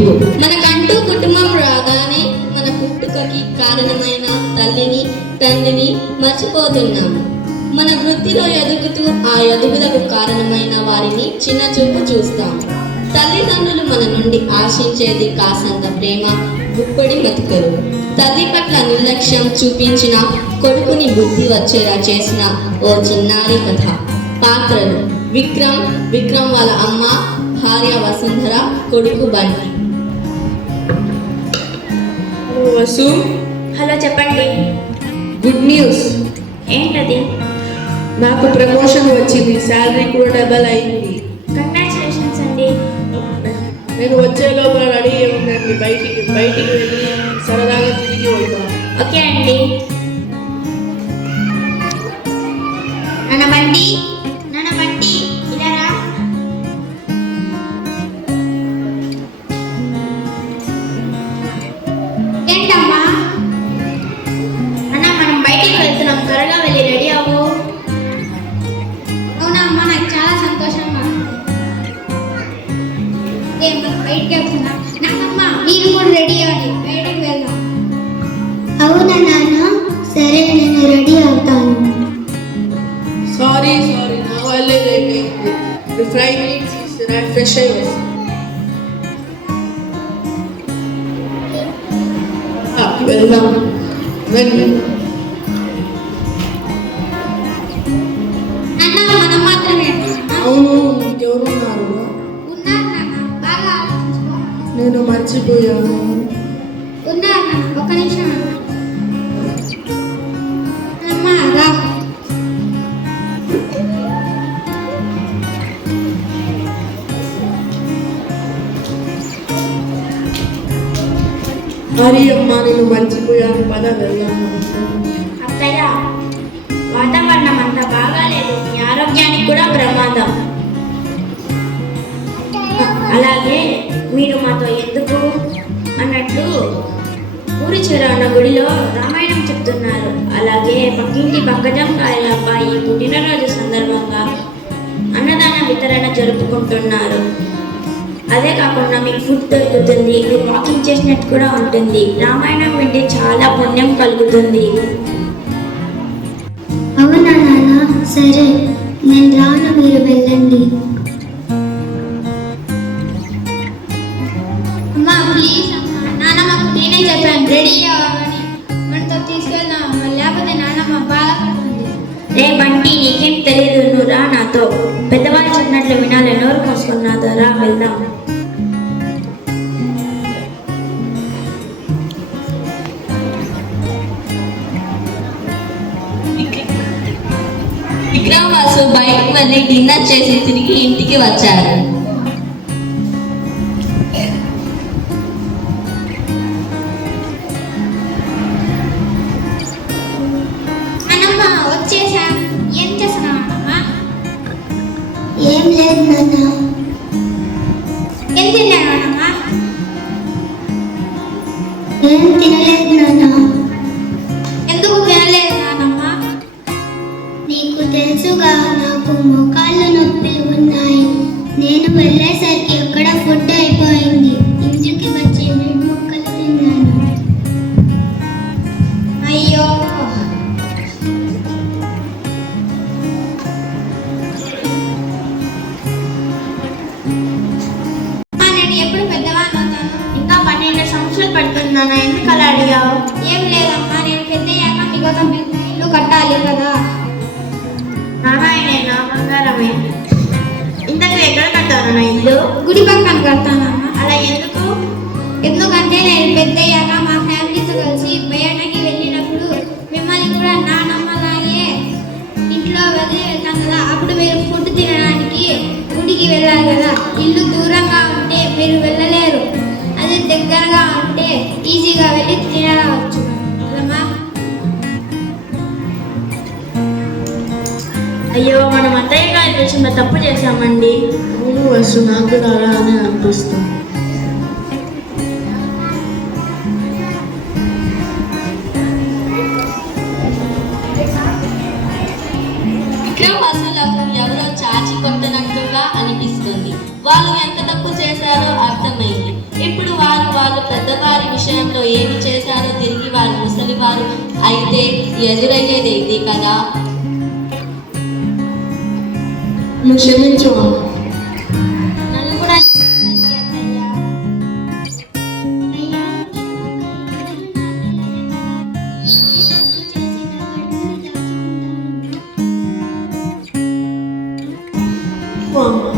ముగింపు. మనకంటూ కుటుంబం రాగానే మన పుట్టుకకి కారణమైన తల్లిని తండ్రిని మర్చిపోతున్నాము. మన వృత్తిలో ఎదుగుతూ ఆ ఎదుగుదలకు కారణమైన వారిని చిన్న చూపు చూస్తాము. తల్లిదండ్రులు మన నుండి ఆశించేది కాసంత ప్రేమ, గుప్పడి బతుకలు. తల్లి పట్ల నిర్లక్ష్యం చూపించిన కొడుకుని బుద్ధి వచ్చేలా చేసిన ఓ చిన్నారి కథ. పాత్రలు: విక్రమ్ వాళ్ళ అమ్మ, భార్య వసుంధర, కొడుకు బంటి. వసు, హలో, చెప్పండి. Good news. ఏంటది? నాకు ప్రమోషన్ వచ్చింది, శాలరీ కూడా డబల్ అయింది. కంగ్రాచులేషన్స్ అండి. నేను వచ్చేలోగా రెడీ అయి ఉండండి. బయటికి వెళ్ళి సరదాగా తిరిగి వద్దాం. ఓకే అండి. నాన్న బంటి, ఇలా రా. ఏంటమ్మా? అన్న, మనం బయటికి వెళ్తున్నాం, త్వరగా వెళ్ళి రెడీ అవ్వు. అవునా అమ్మా, నాకు చాలా సంతోషంగా. బయటికి వెళ్తున్నా. నాన్నమ్మ, మీరు కూడా రెడీ అవ్వండి, బయటికి వెళ్దాం. అవునా నాన్న? సరే, నేను రెడీ అవుతాను. సారీ, నా వాళ్ళే లేట్ అయింది. 5 minutes ఇస్తున్నా, ఫ్రెష్ అయ్యి వస్తాను. వెళ్దాం, రండి. అన్న, మనం మాత్రమే. అవును, ఇంకెవరున్నారు? ఉన్నారు నాన్న, బాగా ఆలోచించుకో. నేను మర్చిపోయాను. ఉన్నారు నాన్న, ఒక్క నిమిషం అన్న. అమ్మా, రా. హరి అమ్మ, నేను మర్చిపోయాను, పద వెళ్దాము. అత్తయ్య, వాతావరణం అంతా బాగాలేదు, మీ ఆరోగ్యానికి కూడా ప్రమాదం. అలాగే మీరు మాతో ఎందుకు అన్నట్లు ఊరి చివర ఉన్న గుడిలో రామాయణం చెప్తున్నారు. అలాగే పక్కింటి పంకజం కాయల అబ్బాయి పుట్టినరోజు సందర్భంగా అన్నదాన వితరణ జరుపుకుంటున్నారు. అదే కాకుండా మీకు ఫుడ్ దొరుకుతుంది, మీరు వాకింగ్ చేసినట్టు కూడా ఉంటుంది. రామాయణం వింటే చాలా పుణ్యం కలుగుతుంది. అవునా నాన్న? సరే, నేను రాను, మీరు వెళ్ళండి. అమ్మా, ప్లీజ్ అమ్మా. నాన్నమ్మకు నేనే చెప్పాను రెడీ అవ్వని, మనతో తీసుకెళ్దాం, లేకపోతే నాన్నమ్మ బాధపడుతుంది. రే బంటి, నీకేం తెలియదు, నువ్వు రా నాతో. పెద్దవాళ్ళు చెప్పినట్లు వినాలి, నోరు మూసుకున్నాదో రా, వెళ్దాం. విక్రమ్ వాసు బయటకు వెళ్ళి డిన్నర్ చేసి తిరిగి ఇంటికి వచ్చారు. నాన్నమ్మ, వచ్చేసా. ఏం చేస్తున్నావు అమ్మా? ఏం లేదు నాన్న. ఏం తిన్నాను నాన్నమ్మ? ఏం తినలేదు నాన్న. ఎందుకు తినలేదు నాన్నమ్మ? నీకు తెలుసుగా, నాకు మోకాళ్ళ నొప్పులు ఉన్నాయి. నేను వెళ్ళేసరికి అక్కడ ఫుడ్ అయిపోయింది. ఇంటికి వచ్చి 2 ముక్కలు తిన్నాను. అయ్యో, నేను ఎప్పుడు పెద్దవాడిని అవుతాను? ఇంకా 12 సంవత్సరాలు పడుతుంది నాన్న, ఎందుకు అలా అడిగావు? ఏం లేదమ్మా, నేను పెద్దయ్యాక మీకోసం పెద్ద ఇల్లు కట్టాలి కదా. నారాయణ, నా బంగారమే. ఇంతకు ఎక్కడ కట్టాను నా ఇల్లు? గుడి పక్కన కడతానమ్మా. అలా ఎందుకు? ఎందుకంటే నేను పెద్దయ్యాక మా ఫ్యామిలీతో కలిసి బయటకి వెళ్ళినప్పుడు మిమ్మల్ని కూడా నానమ్మలాగే ఇంట్లో వదిలి వెళ్తాం కదా. అప్పుడు మీరు ఫుడ్ తినడానికి గుడికి వెళ్ళాలి కదా. ఇల్లు దూరంగా ఉంటే మీరు వెళ్ళలేరు, అది దగ్గరగా ఉంటే ఈజీగా వెళ్ళి తినవచ్చు కదమ్మా. అయ్యో, మనం అత్తయ్య గారి విషయంలో తప్పు చేశామండి. అవును వసు, నాకు కూడా అలానే అనిపిస్తుంది. విక్రమ్ వాసులకు ఎవరో చాచి కొట్టనట్టుగా అనిపిస్తుంది. వాళ్ళు ఎంత తప్పు చేశారో అర్థమైంది. ఇప్పుడు అయితే ఎదురయ్యేది ఇది కదా. నువ్వు క్షమించు అమ్మ. నన్ను కూడా క్షమించండి అత్తయ్య. అయ్యా, అమ్మ.